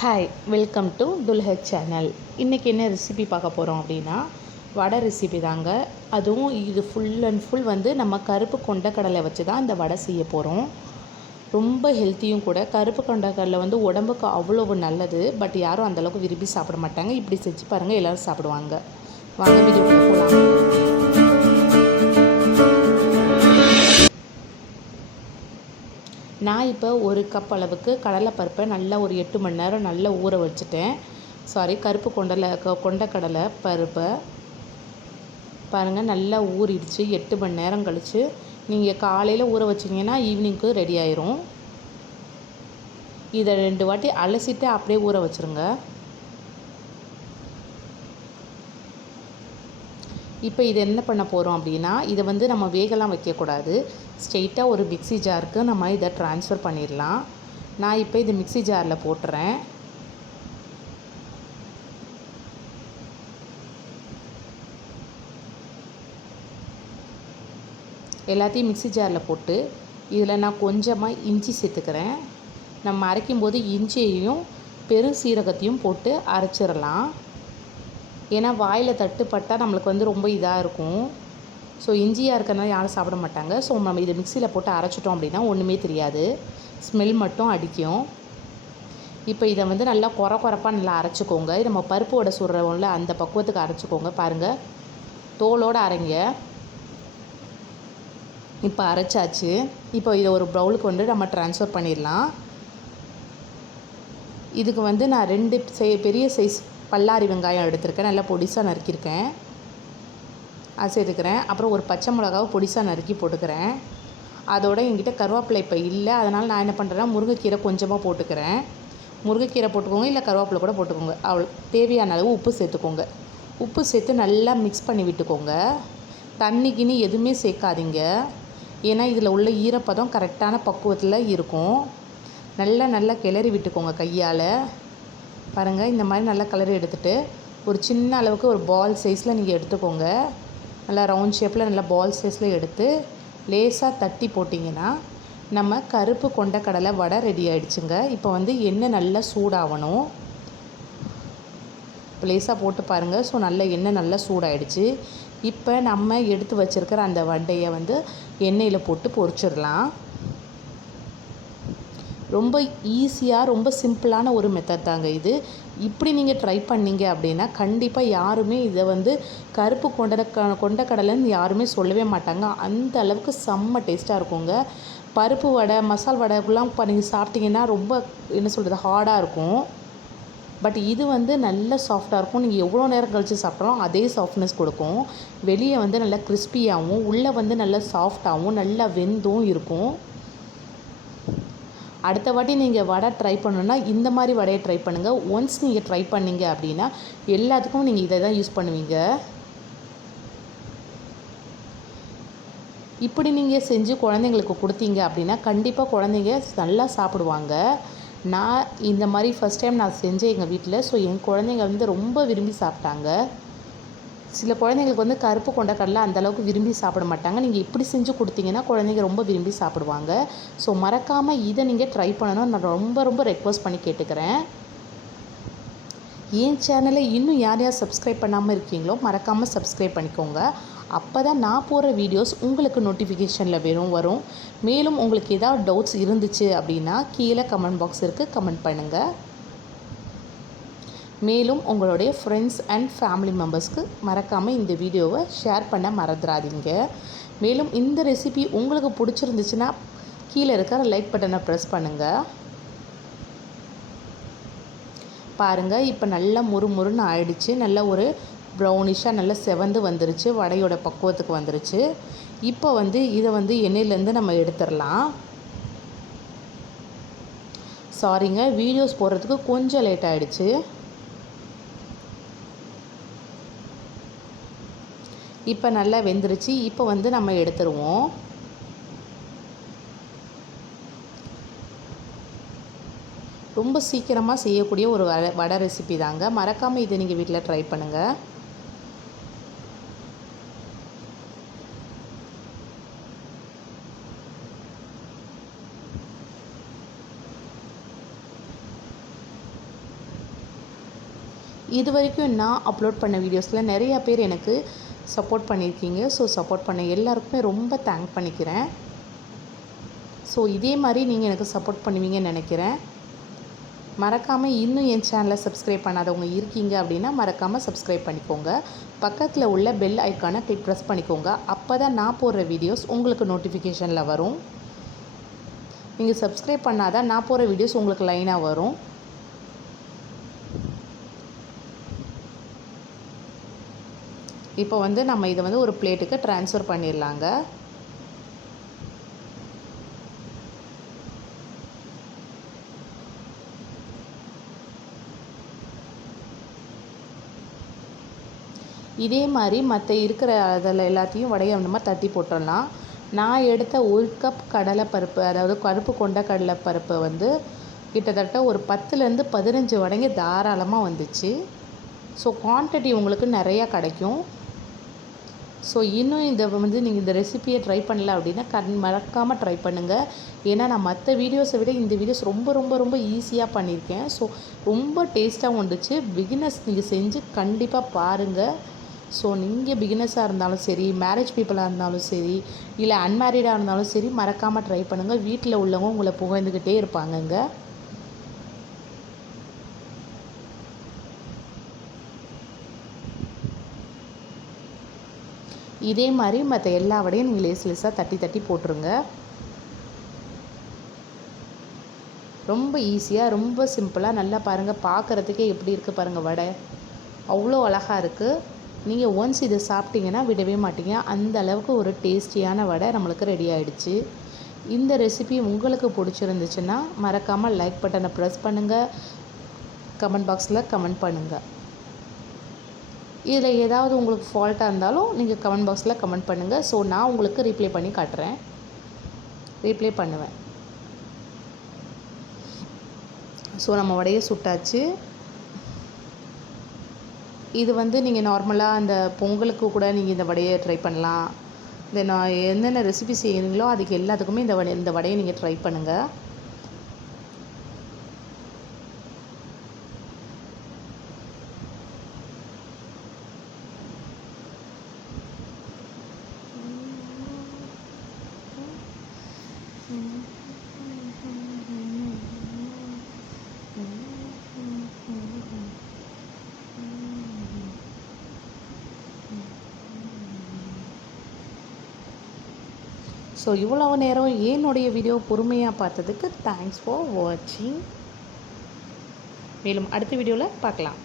Hi welcome to Thulhath channel இன்றைக்கி என்ன recipe பார்க்க போகிறோம் அப்படின்னா வடை ரெசிபி தாங்க. அதுவும் இது ஃபுல் அண்ட் ஃபுல் வந்து நம்ம கருப்பு கொண்டக்கடலை வச்சு தான் இந்த வடை செய்ய போகிறோம் ரொம்ப ஹெல்த்தியும் கூட. கருப்பு கொண்டக்கடலை வந்து உடம்புக்கு அவ்வளோ நல்லது. பட் யாரும் அந்தளவுக்கு விரும்பி சாப்பிட மாட்டாங்க. இப்படி செஞ்சு பாருங்கள் எல்லோரும் சாப்பிடுவாங்க. வாங்க வீடியோ போகலாம் நான் இப்போ ஒரு கப் அளவுக்கு கடலைப்பருப்பை நல்லா ஒரு எட்டு மணி நேரம் நல்லா ஊற வச்சுட்டேன். சாரி கருப்பு கொண்டலை கொண்டக்கடலை பருப்பை. பாருங்கள் நல்லா ஊறிடுச்சு. எட்டு மணி நேரம் கழித்து நீங்கள் காலையில் ஊற வச்சிங்கன்னா ஈவினிங்க்கு ரெடி ஆயிரும். இதை ரெண்டு வாட்டி அலசிட்டு அப்படியே ஊற வச்சுருங்க. இப்போ இது என்ன பண்ண போகிறோம் அப்படின்னா இதை வந்து நம்ம வேகலாம் வைக்கக்கூடாது. ஸ்ட்ரெயிட்டாக ஒரு மிக்சி ஜாருக்கு நம்ம இதை ட்ரான்ஸ்ஃபர் பண்ணிடலாம். நான் இப்போ இது மிக்ஸி ஜாரில் போட்டுறேன். எல்லாத்தையும் மிக்ஸி ஜாரில் போட்டு இதில் நான் கொஞ்சமாக இஞ்சி சேர்த்துக்கிறேன். நம்ம அரைக்கும் போது இஞ்சியையும் பெரும் சீரகத்தையும் போட்டு அரைச்சிடலாம். ஏன்னா வாயில் தட்டுப்பட்டால் நம்மளுக்கு வந்து ரொம்ப இதாக இருக்கும். ஸோ இஞ்சியாக இருக்கிறனால யாரும் சாப்பிட மாட்டாங்க. ஸோ நம்ம இதை மிக்சியில் போட்டு அரைச்சிட்டோம் அப்படின்னா ஒன்றுமே தெரியாது. ஸ்மெல் மட்டும் அடிக்கும். இப்போ இதை வந்து நல்லா குறை குறப்பாக நல்லா அரைச்சிக்கோங்க. நம்ம பருப்பு வடை சுடுறோம்ல அந்த பக்குவத்துக்கு அரைச்சிக்கோங்க. பாருங்கள் தோலோடு அரைங்க. இப்போ அரைச்சாச்சு. இப்போ இதை ஒரு ப்ரௌலுக்கு வந்து நம்ம ட்ரான்ஸ்ஃபர் பண்ணிடலாம். இதுக்கு வந்து நான் ரெண்டு பெரிய சைஸ் பல்லாரி வெங்காயம் எடுத்திருக்கேன். நல்லா பொடிசாக நறுக்கியிருக்கேன். அது சேர்த்துக்கிறேன். அப்புறம் ஒரு பச்சை மிளகாவை பொடிசாக நறுக்கி போட்டுக்கிறேன். அதோட என்கிட்ட கருவேப்பிலை இப்போ இல்லை. அதனால் நான் என்ன பண்ணுறேன்னா முருங்கைக்கீரை கொஞ்சமாக போட்டுக்கிறேன். முருங்கைக்கீரை போட்டுக்கோங்க. இல்லை கருவேப்பிலை கூட போட்டுக்கோங்க. அவ்வளோ தேவையான அளவு உப்பு சேர்த்துக்கோங்க. உப்பு சேர்த்து நல்லா மிக்ஸ் பண்ணி விட்டுக்கோங்க. தண்ணிக்குன்னு எதுவுமே சேர்க்காதீங்க. ஏன்னா இதில் உள்ள ஈரப்பதம் கரெக்டான பக்குவத்தில் இருக்கும். நல்லா நல்லா கிளறி விட்டுக்கோங்க கையால். பாருங்கள் இந்த மாதிரி நல்லா கலர் எடுத்துகிட்டு ஒரு சின்ன அளவுக்கு ஒரு பால் சைஸில் நீங்கள் எடுத்துக்கோங்க. நல்லா ரவுண்ட் ஷேப்பில் நல்லா பால் சைஸில் எடுத்து லேசாக தட்டி போட்டிங்கன்னா நம்ம கருப்பு கொண்ட கடலை வடை ரெடி ஆகிடுச்சுங்க இப்போ வந்து எண்ணெய் நல்லா சூடாகணும் இப்போ லேசாக போட்டு பாருங்கள் ஸோ நல்ல எண்ணெய் நல்லா சூடாயிடுச்சு. இப்போ நம்ம எடுத்து வச்சுருக்கிற அந்த வண்டையை வந்து எண்ணெயில் போட்டு பொரிச்சிடலாம். ரொம்ப ஈஸியாக ரொம்ப சிம்பிளான ஒரு மெத்தட் தாங்க இது. இப்படி நீங்கள் ட்ரை பண்ணீங்க அப்படின்னா கண்டிப்பாக யாருமே இதை வந்து கருப்பு கொண்ட கொண்டக்கடலைன்னு யாருமே சொல்லவே மாட்டாங்க. அந்த அளவுக்கு செம்ம டேஸ்ட்டாக இருக்குங்க. பருப்பு வடை மசால் வடைக்குலாம் இப்போ நீங்கள் சாப்பிட்டீங்கன்னா ரொம்ப என்ன சொல்கிறது ஹார்டாக இருக்கும். பட் இது வந்து நல்ல சாஃப்டாக இருக்கும். நீங்கள் எவ்வளோ நேரம் கழித்து சாப்பிட்டாலும் அதே சாஃப்ட்னஸ் கொடுக்கும். வெளியே வந்து நல்லா கிறிஸ்பியாகவும் உள்ளே வந்து நல்லா சாஃப்டாகவும் நல்லா வெந்தும் இருக்கும். அடுத்த வாட்டி நீங்கள் வடை ட்ரை பண்ணணுன்னா இந்த மாதிரி வடையை ட்ரை பண்ணுங்கள் ஒன்ஸ் நீங்கள் ட்ரை பண்ணீங்க அப்படின்னா எல்லாத்துக்கும் நீங்கள் இதை தான் யூஸ் பண்ணுவீங்க. இப்படி நீங்கள் செஞ்சு குழந்தைங்களுக்கு கொடுத்தீங்க அப்படின்னா கண்டிப்பாக குழந்தைங்க நல்லா சாப்பிடுவாங்க. நான் இந்த மாதிரி ஃபஸ்ட் டைம் நான் செஞ்சேன் எங்கள் வீட்டில் ஸோ என் குழந்தைங்க வந்து ரொம்ப விரும்பி சாப்பிட்டாங்க. சில குழந்தைங்களுக்கு வந்து கருப்பு கொண்டக்கடலை அந்தளவுக்கு விரும்பி சாப்பிட மாட்டாங்க. நீங்கள் இப்படி செஞ்சு கொடுத்தீங்கன்னா குழந்தைங்க ரொம்ப விரும்பி சாப்பிடுவாங்க. ஸோ மறக்காமல் இதை நீங்கள் ட்ரை பண்ணணும் நான் ரொம்ப ரொம்ப ரெக்வஸ்ட் பண்ணி கேட்டுக்கிறேன். என் சேனலை இன்னும் யார் யார் சப்ஸ்கிரைப் பண்ணாமல் இருக்கீங்களோ மறக்காமல் சப்ஸ்கிரைப் பண்ணிக்கோங்க. அப்போ தான் நான் போகிற வீடியோஸ் உங்களுக்கு நோட்டிஃபிகேஷனில் வெறும் வரும். மேலும் உங்களுக்கு ஏதாவது டவுட்ஸ் இருந்துச்சு அப்படின்னா கீழே கமெண்ட் பாக்ஸ் இருக்குது கமெண்ட் பண்ணுங்கள் மேலும் உங்களுடைய ஃப்ரெண்ட்ஸ் அண்ட் ஃபேமிலி மெம்பர்ஸ்க்கு மறக்காமல் இந்த வீடியோவை ஷேர் பண்ண மறந்துடாதீங்க மேலும் இந்த ரெசிபி உங்களுக்கு பிடிச்சிருந்துச்சுன்னா கீழே இருக்கிற லைக் பட்டனை ப்ரெஸ் பண்ணுங்கள் பாருங்கள் இப்போ நல்லா முறுமுறுன்னு ஆயிடுச்சு. நல்ல ஒரு ப்ரௌனிஷாக நல்லா செவந்து வந்துருச்சு. வடையோட பக்குவத்துக்கு வந்துருச்சு. இப்போ வந்து இதை வந்து எண்ணெயிலேருந்து நம்ம எடுத்துடலாம். சாரிங்க வீடியோஸ் போடுறதுக்கு கொஞ்சம் லேட் ஆகிடுச்சு இப்போ நல்லா வெந்துருச்சு. இப்போ வந்து நம்ம எடுத்துருவோம். ரொம்ப சீக்கிரமாக செய்யக்கூடிய ஒரு வடை வடை ரெசிபி தாங்க. மறக்காமல் இதை நீங்கள் வீட்டில் ட்ரை பண்ணுங்கள் இது வரைக்கும் நான் அப்லோட் பண்ண வீடியோஸில் நிறையா பேர் எனக்கு சப்போர்ட் பண்ணியிருக்கீங்க. ஸோ சப்போர்ட் பண்ண எல்லாருக்குமே ரொம்ப தேங்க் பண்ணிக்கிறேன். ஸோ இதே மாதிரி நீங்கள் எனக்கு சப்போர்ட் பண்ணுவீங்கன்னு நினைக்கிறேன். மறக்காமல் இன்னும் என் சேனலை சப்ஸ்கிரைப் பண்ணாதவங்க இருக்கீங்க அப்படின்னா மறக்காமல் சப்ஸ்கிரைப் பண்ணிக்கோங்க. பக்கத்தில் உள்ள பெல் ஐக்கானை கிளிக் ப்ரெஸ் பண்ணிக்கோங்க. அப்போ தான் நான் போடுற வீடியோஸ் உங்களுக்கு நோட்டிஃபிகேஷனில் வரும். நீங்கள் சப்ஸ்கிரைப் பண்ணாதான் நான் போகிற வீடியோஸ் உங்களுக்கு லைனாக வரும். இப்போ வந்து நம்ம இதை வந்து ஒரு பிளேட்டுக்கு ட்ரான்ஸ்ஃபர் பண்ணிடலாங்க. இதே மாதிரி மற்ற இருக்கிற அதில் எல்லாத்தையும் வடையை நம்ம தட்டி போட்டுடலாம். நான் எடுத்த ஒரு கப் கடலைப்பருப்பு அதாவது கருப்பு கொண்ட கடலைப்பருப்பை வந்து கிட்டத்தட்ட ஒரு பத்துலேருந்து பதினஞ்சு வடைங்க தாராளமாக வந்துச்சு. ஸோ குவான்டிட்டி உங்களுக்கு நிறையா கிடைக்கும். ஸோ இன்னும் இந்த வந்து நீங்கள் இந்த ரெசிபியை ட்ரை பண்ணல அப்படின்னா கண் மறக்காமல் ட்ரை பண்ணுங்கள் ஏன்னா நான் மற்ற வீடியோஸை விட இந்த வீடியோஸ் ரொம்ப ரொம்ப ரொம்ப ஈஸியாக பண்ணியிருக்கேன் ஸோ ரொம்ப டேஸ்ட்டாகவும் வந்துச்சு. பிகினர்ஸ் நீங்கள் செஞ்சு கண்டிப்பாக பாருங்கள் ஸோ நீங்கள் பிகினஸாக இருந்தாலும் சரி மேரேஜ் பீப்புளாக இருந்தாலும் சரி இல்லை அன்மேரிடாக இருந்தாலும் சரி மறக்காமல் ட்ரை பண்ணுங்கள் வீட்டில் உள்ளவங்க உங்களை புகழ்ந்துக்கிட்டே இருப்பாங்கங்க. இதே மாதிரி மற்ற எல்லா வடையும் நீங்கள் லேஸ் லேஸாக தட்டி தட்டி போட்டுருங்க. ரொம்ப ஈஸியாக ரொம்ப சிம்பிளாக நல்லா பாருங்கள் பார்க்குறதுக்கே எப்படி இருக்குது பாருங்கள் வடை. அவ்வளோ அழகாக இருக்குது நீங்கள் ஒன்ஸ் இதை சாப்பிட்டீங்கன்னா விடவே மாட்டீங்க. அந்த அளவுக்கு ஒரு டேஸ்டியான வடை நம்மளுக்கு ரெடி ஆகிடுச்சு இந்த ரெசிபி உங்களுக்கு பிடிச்சிருந்துச்சுன்னா மறக்காமல் லைக் பட்டனை ப்ரெஸ் பண்ணுங்கள் கமெண்ட் பாக்ஸில் கமெண்ட் பண்ணுங்கள் இதில் ஏதாவது உங்களுக்கு ஃபால்ட்டாக இருந்தாலும் நீங்கள் கமெண்ட் பாக்ஸில் கமெண்ட் பண்ணுங்கள் ஸோ நான் உங்களுக்கு ரீப்ளே பண்ணி காட்டுறேன். ரீப்ளே பண்ணுவேன். ஸோ நம்ம வடையை சுட்டாச்சு. இது வந்து நீங்கள் நார்மலாக அந்த பொங்கலுக்கு கூட நீங்கள் இந்த வடையை ட்ரை பண்ணலாம். இந்த நான் என்னென்ன ரெசிபி செய்கிறீங்களோ அதுக்கு எல்லாத்துக்குமே இந்த வடை இந்த வடையை நீங்கள் ட்ரை பண்ணுங்கள் ஸோ இவ்வளோ நேரம் என்னுடைய வீடியோ பொறுமையாக பார்த்ததுக்கு தேங்க்ஸ் ஃபார் வாட்சிங் மேலும் அடுத்த வீடியோவில் பார்க்கலாம்.